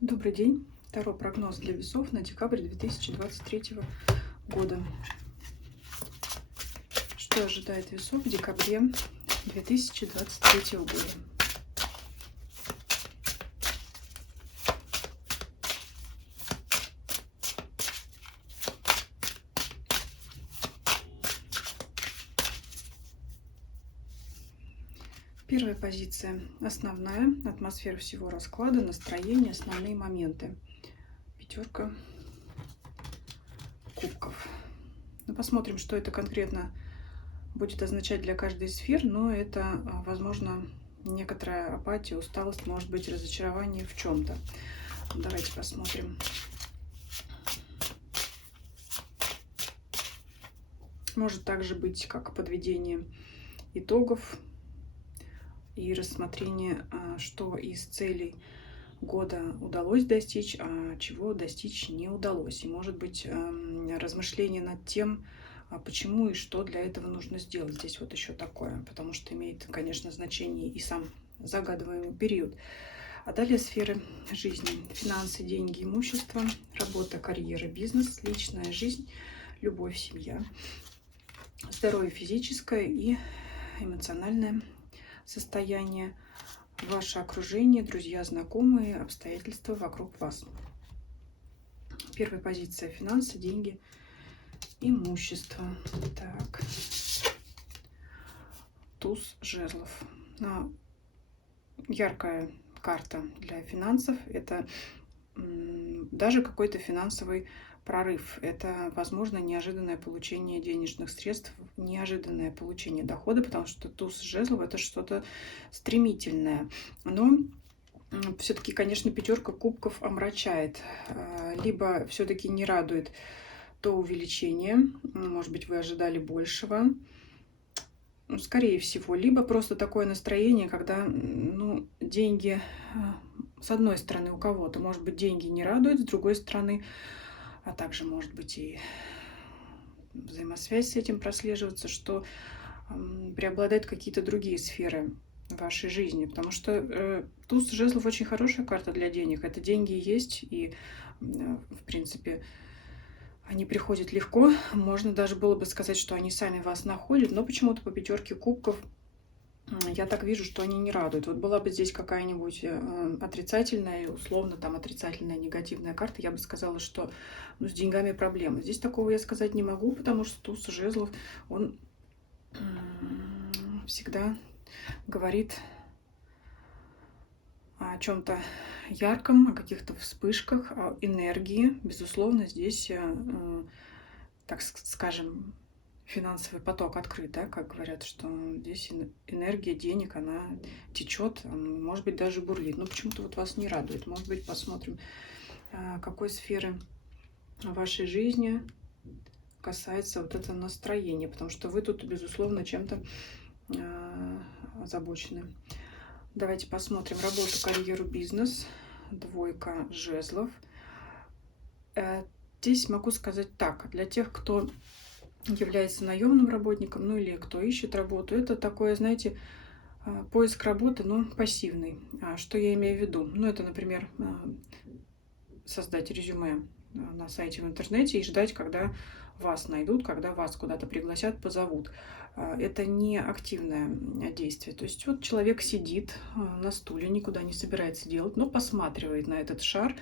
Добрый день. Второй прогноз для весов на декабрь 2023 года. Что ожидает весов в декабре 2023 года? Первая позиция основная, атмосфера всего расклада, настроение, основные моменты. Пятерка кубков. Ну, посмотрим, что это конкретно будет означать для каждой из сфер, но это, возможно, некоторая апатия, усталость, может быть, разочарование в чем-то. Давайте посмотрим. Может также быть как подведение итогов и рассмотрение, что из целей года удалось достичь, а чего достичь не удалось. И может быть размышление над тем, почему и что для этого нужно сделать. Здесь вот еще такое, потому что имеет, конечно, значение и сам загадываемый период. А далее сферы жизни: финансы, деньги, имущество, работа, карьера, бизнес, личная жизнь, любовь, семья, здоровье физическое и эмоциональное состояние, ваше окружение, друзья, знакомые, обстоятельства вокруг вас. Первая позиция: финансы, деньги, имущество. Так. Туз жезлов. Яркая карта для финансов. Это даже какой-то финансовый прорыв. Это, возможно, неожиданное получение денежных средств, неожиданное получение дохода, потому что туз жезлов — это что-то стремительное. Но все-таки, конечно, пятерка кубков омрачает. Либо все-таки не радует то увеличение, может быть, вы ожидали большего, скорее всего, либо просто такое настроение, когда деньги, с одной стороны, у кого-то, может быть, деньги не радуют, с другой стороны, а также, может быть, и взаимосвязь с этим прослеживается, что преобладают какие-то другие сферы вашей жизни, потому что туз жезлов очень хорошая карта для денег. Это деньги есть, и, в принципе, они приходят легко. Можно даже было бы сказать, что они сами вас находят, но почему-то по пятерке кубков я так вижу, что они не радуют. Вот была бы здесь какая-нибудь отрицательная, условно там отрицательная, негативная карта, я бы сказала, что с деньгами проблемы. Здесь такого я сказать не могу, потому что туз жезлов, он всегда говорит о чем-то ярком, о каких-то вспышках, о энергии. Безусловно, здесь, так скажем, финансовый поток открыт, да, как говорят, что здесь энергия денег, она течет, может быть, даже бурлит. Но почему-то вот вас не радует. Может быть, посмотрим, какой сферы вашей жизни касается вот это настроение, потому что вы тут, безусловно, чем-то озабочены. Давайте посмотрим работу, карьеру, бизнес. Двойка жезлов. Здесь могу сказать так: для тех, кто является наемным работником, ну или кто ищет работу, это такое, знаете, поиск работы, но пассивный. Что я имею в виду? Ну, это, например, создать резюме на сайте в интернете и ждать, когда вас найдут, когда вас куда-то пригласят, позовут. Это не активное действие. То есть вот человек сидит на стуле, никуда не собирается делать, но посматривает на этот шар,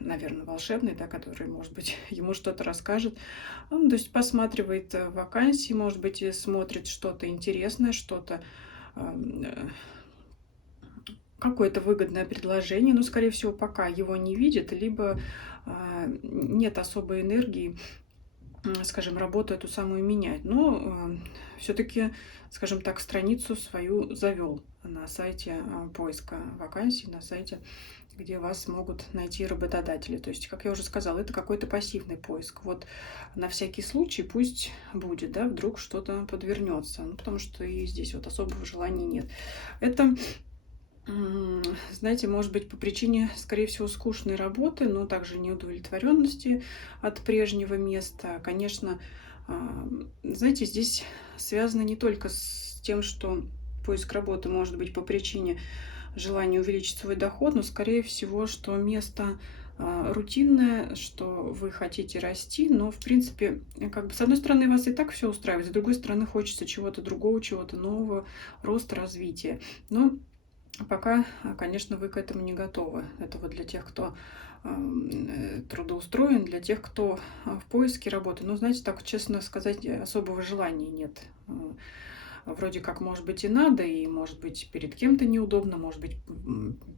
наверное, волшебный, да, который, может быть, ему что-то расскажет. Он, то есть, посматривает вакансии, может быть, и смотрит что-то интересное, что-то, какое-то выгодное предложение, но, скорее всего, пока его не видит, либо нет особой энергии, скажем, работу эту самую менять. Но все-таки, скажем так, страницу свою завел на сайте поиска вакансий, на сайте, где вас могут найти работодатели. То есть, как я уже сказала, это какой-то пассивный поиск. Вот на всякий случай пусть будет, да, вдруг что-то подвернется, потому что и здесь вот особого желания нет. Это, знаете, может быть, по причине, скорее всего, скучной работы, но также неудовлетворенности от прежнего места. Конечно, знаете, здесь связано не только с тем, что поиск работы может быть по причине желание увеличить свой доход, но, скорее всего, что место рутинное, что вы хотите расти, но, в принципе, как бы, с одной стороны, вас и так все устраивает, с другой стороны, хочется чего-то другого, чего-то нового, роста, развития. Но пока, конечно, вы к этому не готовы. Это вот для тех, кто трудоустроен, для тех, кто в поиске работы. Ну, знаете, так честно сказать, особого желания нет. Вроде как, может быть, и надо, и, может быть, перед кем-то неудобно, может быть,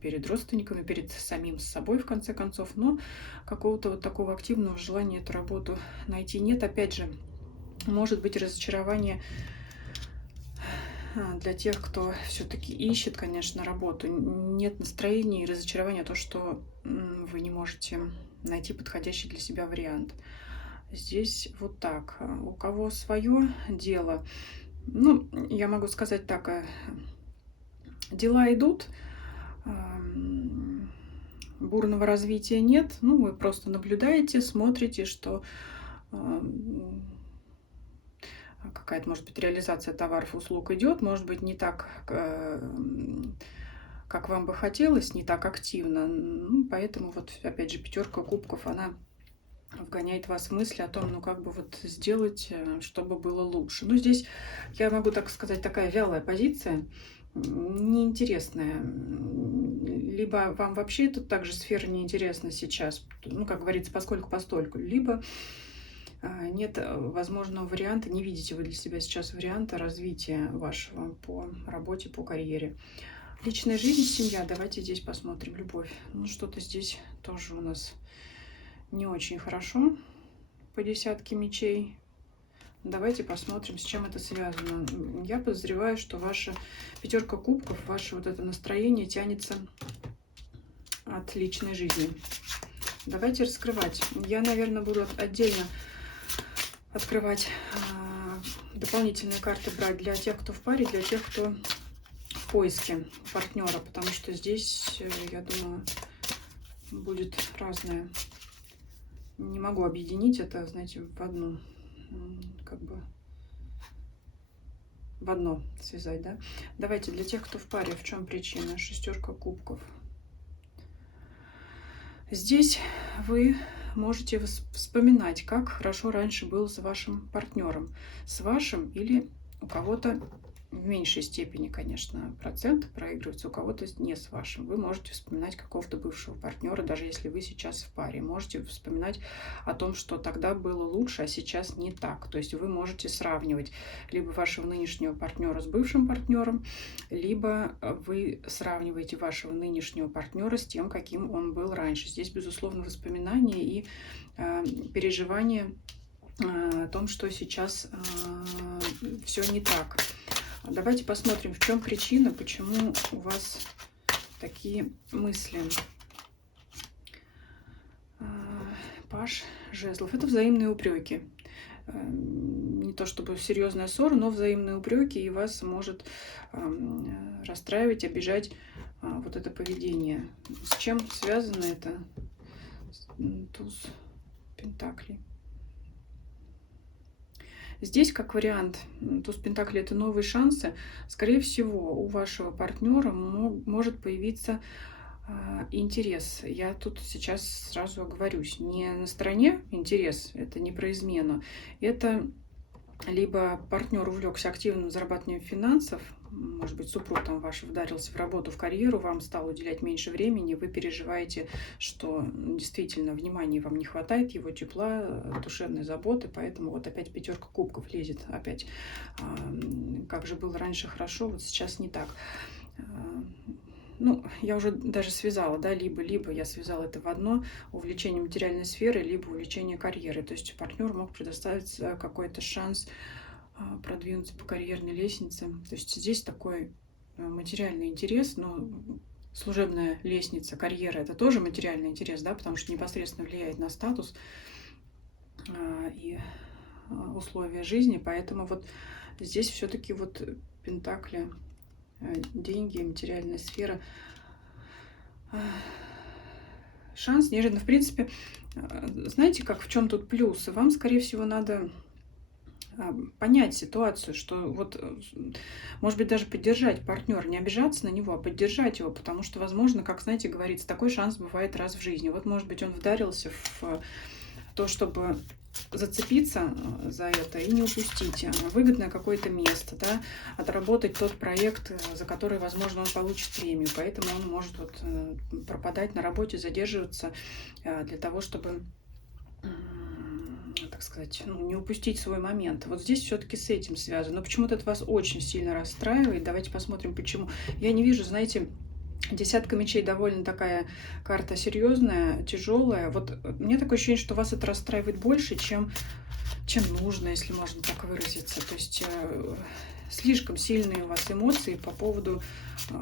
перед родственниками, перед самим собой, в конце концов, но какого-то вот такого активного желания эту работу найти нет. Опять же, может быть разочарование для тех, кто все-таки ищет, конечно, работу. Нет настроения и разочарования, то, что вы не можете найти подходящий для себя вариант. Здесь вот так. У кого свое дело, ну, я могу сказать так, дела идут, бурного развития нет, ну, вы просто наблюдаете, смотрите, что какая-то, может быть, реализация товаров, услуг идет, может быть, не так, как вам бы хотелось, не так активно. Ну, поэтому вот, опять же, пятерка кубков, она вгоняет вас в мысли о том, ну, как бы вот сделать, чтобы было лучше. Ну, здесь, я могу так сказать, такая вялая позиция, неинтересная. Либо вам вообще тут также сфера неинтересна сейчас, ну, как говорится, поскольку-постольку, либо нет возможного варианта, не видите вы для себя сейчас варианта развития вашего по работе, по карьере. Личная жизнь, семья, давайте здесь посмотрим. Любовь. Ну, что-то здесь тоже у нас не очень хорошо по десятке мечей. Давайте посмотрим, с чем это связано. Я подозреваю, что ваша пятерка кубков, ваше вот это настроение тянется от личной жизни. Давайте раскрывать. Я, наверное, буду отдельно открывать дополнительные карты, брать для тех, кто в паре, для тех, кто в поиске партнера, потому что здесь, я думаю, будет разное. Не могу объединить это, знаете, в одну, как бы в одно связать, да? Давайте для тех, кто в паре, в чем причина? Шестерка кубков. Здесь вы можете вспоминать, как хорошо раньше было с вашим партнером. С вашим или у кого-то в меньшей степени, конечно, процент проигрывается, у кого-то не с вашим. Вы можете вспоминать какого-то бывшего партнера, даже если вы сейчас в паре. Можете вспоминать о том, что тогда было лучше, а сейчас не так. То есть вы можете сравнивать либо вашего нынешнего партнера с бывшим партнером, либо вы сравниваете вашего нынешнего партнера с тем, каким он был раньше. Здесь, безусловно, воспоминания и переживания о том, что сейчас все не так. Давайте посмотрим, в чем причина, почему у вас такие мысли. Паж жезлов. Это взаимные упреки. Не то чтобы серьезная ссора, но взаимные упреки, и вас может расстраивать, обижать вот это поведение. С чем связано это? Туз пентаклей. Здесь, как вариант, туз пентаклей — это новые шансы. Скорее всего, у вашего партнера может появиться интерес. Я тут сейчас сразу оговорюсь. Не на стороне интерес, это не про измену. Это либо партнер увлекся активным зарабатыванием финансов, может быть, супруг там ваш вдарился в работу, в карьеру, вам стал уделять меньше времени, вы переживаете, что действительно внимания вам не хватает, его тепла, душевной заботы, поэтому вот опять пятерка кубков лезет, опять как же было раньше хорошо, вот сейчас не так. Ну, я уже даже связала, да, либо я связала это в одно: увлечение материальной сферы, либо увлечение карьеры. То есть партнер мог предоставить какой-то шанс продвинуться по карьерной лестнице. То есть здесь такой материальный интерес, но служебная лестница, карьера — это тоже материальный интерес, да, потому что непосредственно влияет на статус и условия жизни. Поэтому вот здесь все-таки вот пентакли, деньги, материальная сфера, шанс неожиданно. В принципе, знаете, как в чем тут плюс? Вам, скорее всего, надо понять ситуацию, что вот, может быть, даже поддержать партнера, не обижаться на него, а поддержать его, потому что, возможно, как, знаете, говорится, такой шанс бывает раз в жизни. Вот, может быть, он вдарился в то, чтобы зацепиться за это и не упустить выгодное какое-то место, да, отработать тот проект, за который, возможно, он получит премию. Поэтому он может вот пропадать на работе, задерживаться для того, чтобы, так сказать, ну, не упустить свой момент. Вот здесь все-таки с этим связано. Но почему-то это вас очень сильно расстраивает. Давайте посмотрим, почему. Я не вижу, знаете, десятка мечей довольно такая карта серьезная, тяжелая. Вот мне такое ощущение, что вас это расстраивает больше, чем нужно, если можно так выразиться. То есть слишком сильные у вас эмоции по поводу...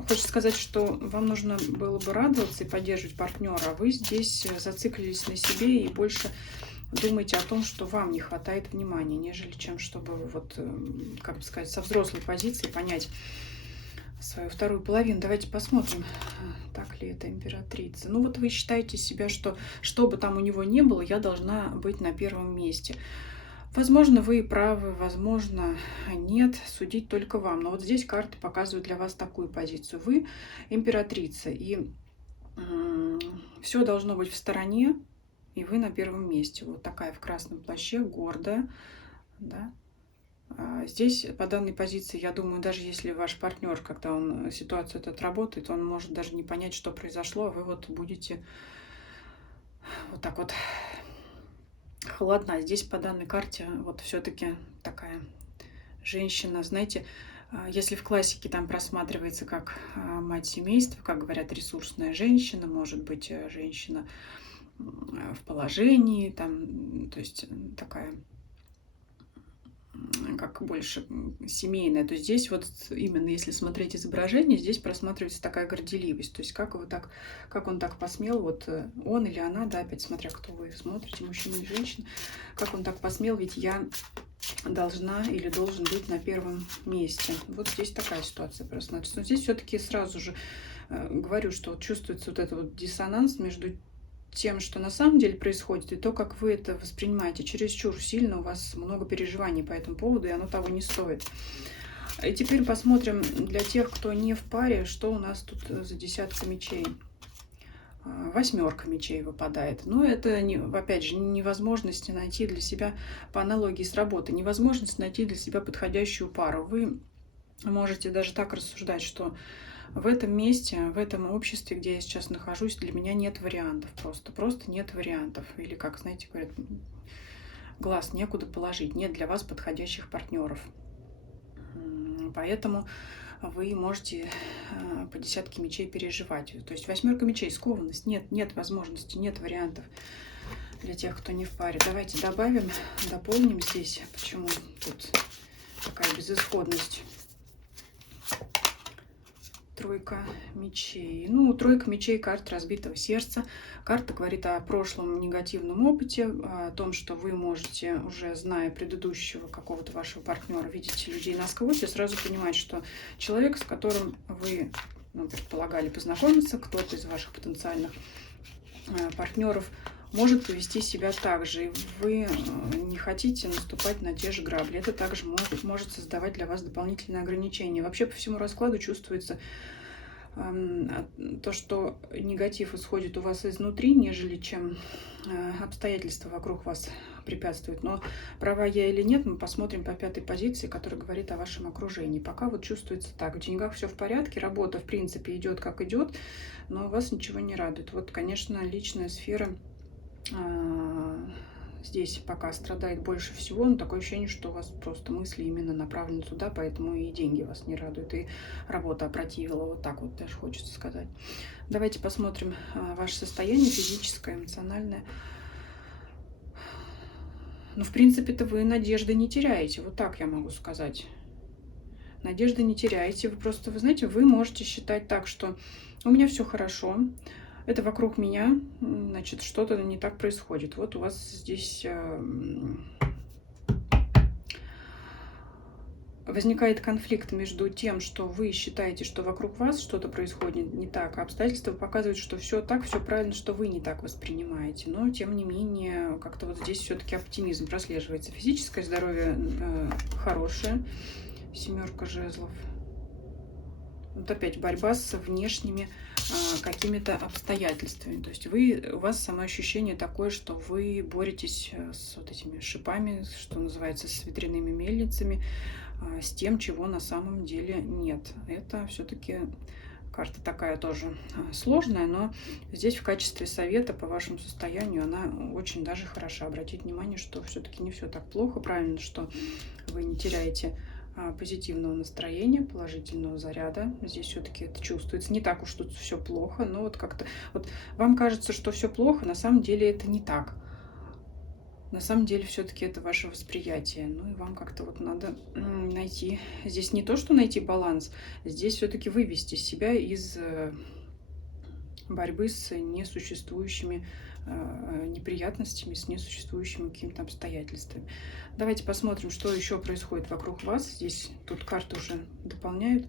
Хочется сказать, что вам нужно было бы радоваться и поддерживать партнера, а вы здесь зациклились на себе и больше думаете о том, что вам не хватает внимания, нежели чем чтобы, вот, как бы сказать, со взрослой позиции понять свою вторую половину. Давайте посмотрим, так ли это императрица. Ну вот вы считаете себя, что бы там у него ни было, я должна быть на первом месте. Возможно, вы и правы, возможно, нет, судить только вам. Но вот здесь карты показывают для вас такую позицию. Вы императрица, и все должно быть в стороне, и вы на первом месте. Вот такая в красном плаще, гордая, да. Здесь по данной позиции, я думаю, даже если ваш партнер, когда он ситуацию эту отработает, он может даже не понять, что произошло, а вы вот будете вот так вот холодна. Здесь по данной карте вот все-таки такая женщина, знаете, если в классике там просматривается как мать семейства, как говорят, ресурсная женщина, может быть, женщина в положении, там, то есть такая как больше семейная, то здесь вот именно если смотреть изображение, здесь просматривается такая горделивость, то есть как он так посмел, вот он или она, да, опять смотря кто вы смотрите, мужчина или женщина, как он так посмел, ведь я должна или должен быть на первом месте. Вот здесь такая ситуация просматривается. Но здесь все-таки сразу же говорю, что вот чувствуется вот этот вот диссонанс между тем, что на самом деле происходит, и то, как вы это воспринимаете. Чересчур сильно у вас много переживаний по этому поводу, и оно того не стоит. И теперь посмотрим для тех, кто не в паре, что у нас тут за десятка мечей. Восьмерка мечей выпадает. Но это, опять же, невозможность найти для себя, по аналогии с работой, невозможность найти для себя подходящую пару. Вы можете даже так рассуждать, что в этом месте, в этом обществе, где я сейчас нахожусь, для меня нет вариантов. Просто нет вариантов. Или, как, знаете, говорят, глаз некуда положить. Нет для вас подходящих партнеров. Поэтому вы можете по десятке мечей переживать. То есть восьмерка мечей, скованность. Нет возможности, нет вариантов для тех, кто не в паре. Давайте добавим, дополним здесь. Почему тут такая безысходность? Тройка мечей. Ну, тройка мечей — карта разбитого сердца. Карта говорит о прошлом негативном опыте, о том, что вы можете, уже зная предыдущего какого-то вашего партнера, видеть людей насквозь и сразу понимать, что человек, с которым вы предполагали познакомиться, кто-то из ваших потенциальных партнеров, может повести себя так же, и вы не хотите наступать на те же грабли. Это также может создавать для вас дополнительные ограничения. Вообще по всему раскладу чувствуется то, что негатив исходит у вас изнутри, нежели чем обстоятельства вокруг вас препятствуют. Но права я или нет, мы посмотрим по пятой позиции, которая говорит о вашем окружении. Пока вот чувствуется так. В деньгах все в порядке, работа в принципе идет как идет, но вас ничего не радует. Вот, конечно, личная сфера здесь пока страдает больше всего, но такое ощущение, что у вас просто мысли именно направлены туда, поэтому и деньги вас не радуют, и работа опротивила, вот так вот даже хочется сказать. Давайте посмотрим ваше состояние физическое, эмоциональное. Ну, в принципе-то вы надежды не теряете, вот так я могу сказать. Надежды не теряете, вы просто, вы знаете, вы можете считать так, что у меня все хорошо, это вокруг меня, значит, что-то не так происходит. Вот у вас здесь возникает конфликт между тем, что вы считаете, что вокруг вас что-то происходит не так, а обстоятельства показывают, что все так, все правильно, что вы не так воспринимаете. Но, тем не менее, как-то вот здесь все-таки оптимизм прослеживается. Физическое здоровье хорошее. 7 жезлов. Вот опять борьба с внешними какими-то обстоятельствами. То есть у вас самоощущение такое, что вы боретесь с вот этими шипами, что называется, с ветряными мельницами, с тем, чего на самом деле нет. Это все-таки карта такая тоже сложная, но здесь в качестве совета по вашему состоянию она очень даже хороша. Обратите внимание, что все-таки не все так плохо. Правильно, что вы не теряете позитивного настроения, положительного заряда. Здесь все-таки это чувствуется. Не так уж тут все плохо, но вот как-то вот вам кажется, что все плохо, на самом деле это не так. На самом деле все-таки это ваше восприятие. Ну и вам как-то вот надо найти. Здесь не то, что найти баланс, здесь все-таки вывести себя из борьбы с несуществующими неприятностями, с несуществующими какими-то обстоятельствами. Давайте посмотрим, что еще происходит вокруг вас. Здесь тут карты уже дополняют.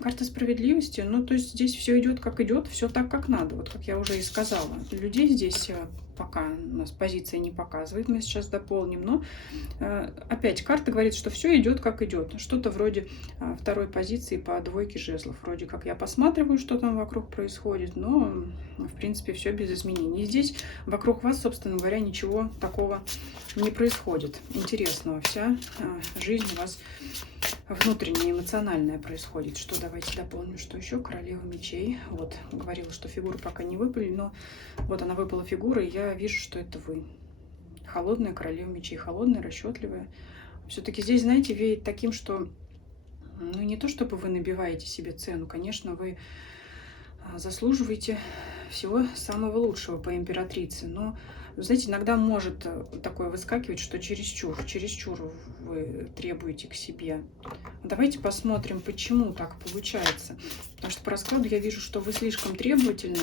Карта справедливости, ну то есть здесь все идет как идет, все так как надо, вот как я уже и сказала. Людей здесь пока у нас позиция не показывает, мы сейчас дополним, но опять карта говорит, что все идет как идет, что-то вроде второй позиции по двойке жезлов, вроде как я посматриваю, что там вокруг происходит, но в принципе все без изменений. И здесь вокруг вас, собственно говоря, ничего такого не происходит интересного, вся жизнь у вас внутреннее, эмоциональное происходит. Что, давайте дополним, что еще? Королева мечей. Вот, говорила, что фигуры пока не выпали, но вот она выпала фигура, и я вижу, что это вы. Холодная королева мечей, холодная, расчетливая. Все-таки здесь, знаете, веет таким, что, ну, не то чтобы вы набиваете себе цену, конечно, вы заслуживаете всего самого лучшего по императрице, но, знаете, иногда может такое выскакивать, что чересчур вы требуете к себе. Давайте посмотрим, почему так получается. Потому что по раскладу я вижу, что вы слишком требовательны.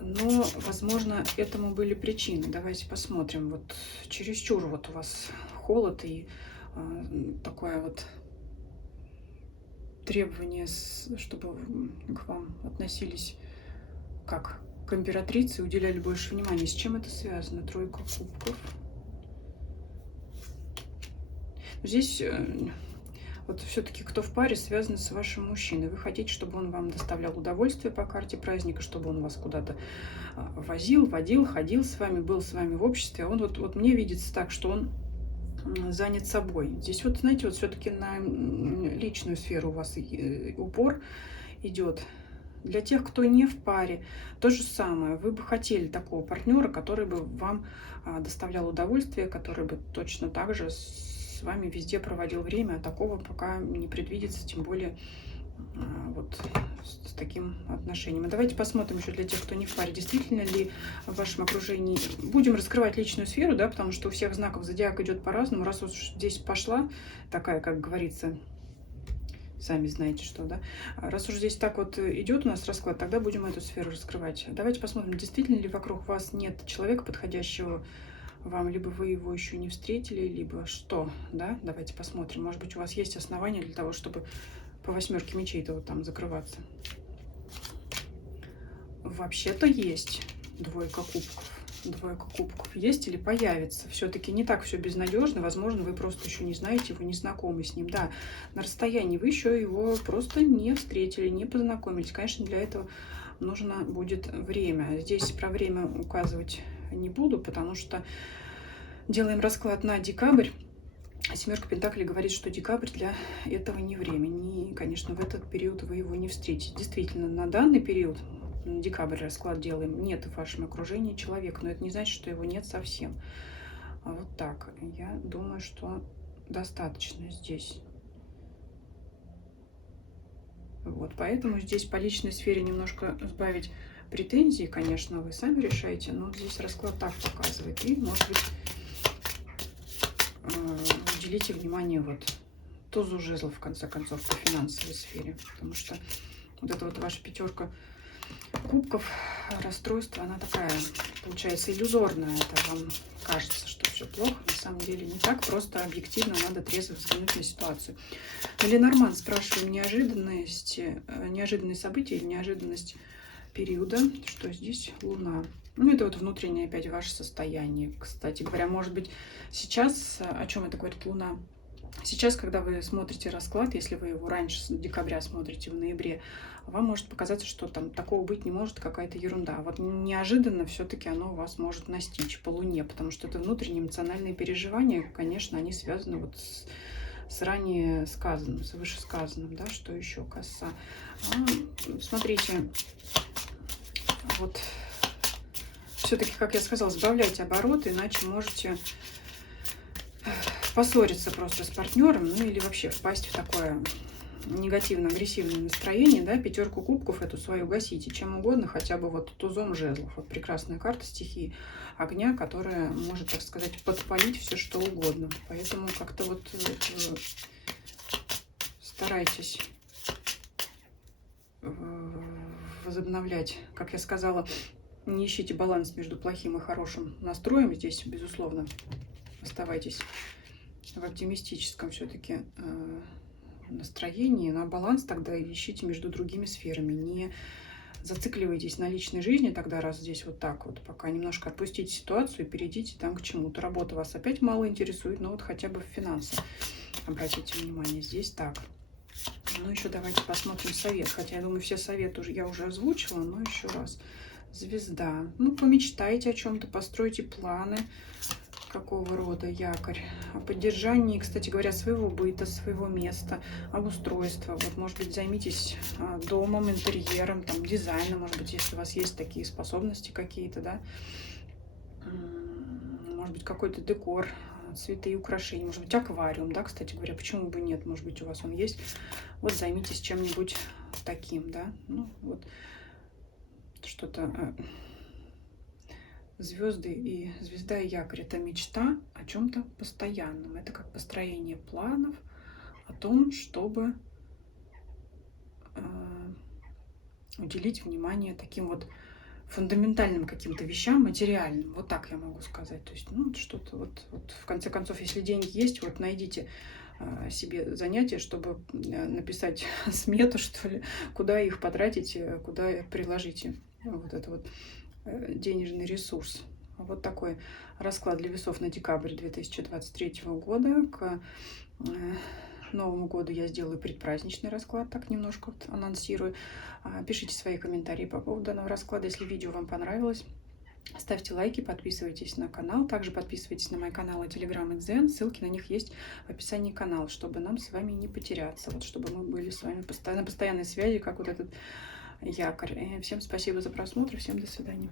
Но, возможно, этому были причины. Давайте посмотрим. Вот чересчур вот у вас холод и такое вот требование, чтобы к вам относились как к императрице, уделяли больше внимания. С чем это связано? Тройка кубков. Здесь вот все-таки кто в паре связан с вашим мужчиной. Вы хотите, чтобы он вам доставлял удовольствие по карте праздника, чтобы он вас куда-то возил, водил, ходил с вами, был с вами в обществе. А он вот мне видится так, что он занят собой. Здесь вот, знаете, вот все-таки на личную сферу у вас упор идет. Для тех, кто не в паре, то же самое. Вы бы хотели такого партнера, который бы вам доставлял удовольствие, который бы точно так же с вами везде проводил время, а такого пока не предвидится, тем более вот с таким отношением. И давайте посмотрим еще для тех, кто не в паре, действительно ли в вашем окружении. Будем раскрывать личную сферу, да, потому что у всех знаков зодиака идет по-разному. Раз вот здесь пошла такая, как говорится, сами знаете что, да. Раз уж здесь так вот идет у нас расклад, тогда будем эту сферу раскрывать. Давайте посмотрим, действительно ли вокруг вас нет человека, подходящего вам, либо вы его еще не встретили, либо что, да. Давайте посмотрим. Может быть, у вас есть основания для того, чтобы по 8 мечей-то вот там закрываться. Вообще-то есть двойка кубков. Двойка кубков есть или появится. Все-таки не так все безнадежно. Возможно, вы просто еще не знаете, вы не знакомы с ним. Да, на расстоянии вы еще его просто не встретили, не познакомились. Конечно, для этого нужно будет время. Здесь про время указывать не буду, потому что делаем расклад на декабрь. Семерка Пентаклей говорит, что декабрь для этого не время. И, конечно, в этот период вы его не встретите. Действительно, на данный период, на декабрь расклад делаем, нет в вашем окружении человека. Но это не значит, что его нет совсем. А вот так. Я думаю, что достаточно здесь. Вот, поэтому здесь по личной сфере немножко сбавить претензии, конечно, вы сами решаете, но здесь расклад так показывает. И, может быть, уделите внимание вот тузу жезлов, в конце концов, по финансовой сфере, потому что вот эта вот ваша пятерка кубков, расстройство, она такая, получается, иллюзорная. Это вам кажется, что все плохо. На самом деле не так. Просто объективно надо трезво взглянуть на ситуацию. Ленорман, спрашиваем, неожиданные события или неожиданность периода, что здесь Луна. Ну, это вот внутреннее опять ваше состояние. Кстати говоря, может быть, сейчас, о чем это говорит Луна? Сейчас, когда вы смотрите расклад, если вы его раньше декабря смотрите, в ноябре, вам может показаться, что там такого быть не может, какая-то ерунда. Вот неожиданно все-таки оно вас может настичь по Луне, потому что это внутренние эмоциональные переживания, конечно, они связаны вот с ранее сказанным, с вышесказанным, да, что еще коса. Смотрите, вот все-таки, как я сказала, сбавляйте обороты, иначе можете поссориться просто с партнером, ну или вообще впасть в такое негативно-агрессивное настроение, да, пятерку кубков эту свою гасите чем угодно, хотя бы вот тузом жезлов. Вот прекрасная карта стихии огня, которая может, так сказать, подпалить все что угодно. Поэтому как-то вот старайтесь возобновлять, как я сказала, не ищите баланс между плохим и хорошим настроем здесь, безусловно. Оставайтесь в оптимистическом все-таки настроении, но баланс тогда ищите между другими сферами. Не зацикливайтесь на личной жизни тогда, раз здесь вот так вот, пока немножко отпустите ситуацию и перейдите там к чему-то. Работа вас опять мало интересует, но вот хотя бы в финансы обратите внимание. Здесь так. Ну, еще давайте посмотрим совет. Хотя, я думаю, все советы я уже озвучила, но еще раз. Звезда. Ну, помечтайте о чем-то, постройте планы. Какого рода якорь? О поддержании, кстати говоря, своего быта, своего места, обустройства. Вот, может быть, займитесь домом, интерьером, там, дизайном, может быть, если у вас есть такие способности какие-то, да. Может быть, какой-то декор, цветы и украшения, может быть, аквариум, да, кстати говоря, почему бы нет, может быть, у вас он есть. Вот займитесь чем-нибудь таким, да. Ну, вот что-то... Звезды и звезда и якорь — это мечта о чем-то постоянном. Это как построение планов о том, чтобы уделить внимание таким вот фундаментальным каким-то вещам, материальным. Вот так я могу сказать. То есть, ну, что-то вот в конце концов, если деньги есть, вот найдите себе занятие, чтобы написать смету, что ли, куда их потратите, куда приложите. Вот это вот денежный ресурс. Вот такой расклад для весов на декабрь 2023 года. К Новому году я сделаю предпраздничный расклад, так немножко вот анонсирую. Пишите свои комментарии по поводу данного расклада. Если видео вам понравилось, ставьте лайки, подписывайтесь на канал. Также подписывайтесь на мои каналы Telegram и Дзен. Ссылки на них есть в описании канала, чтобы нам с вами не потеряться. Вот, чтобы мы были с вами на постоянной связи, как вот этот якорь. Всем спасибо за просмотр. Всем до свидания.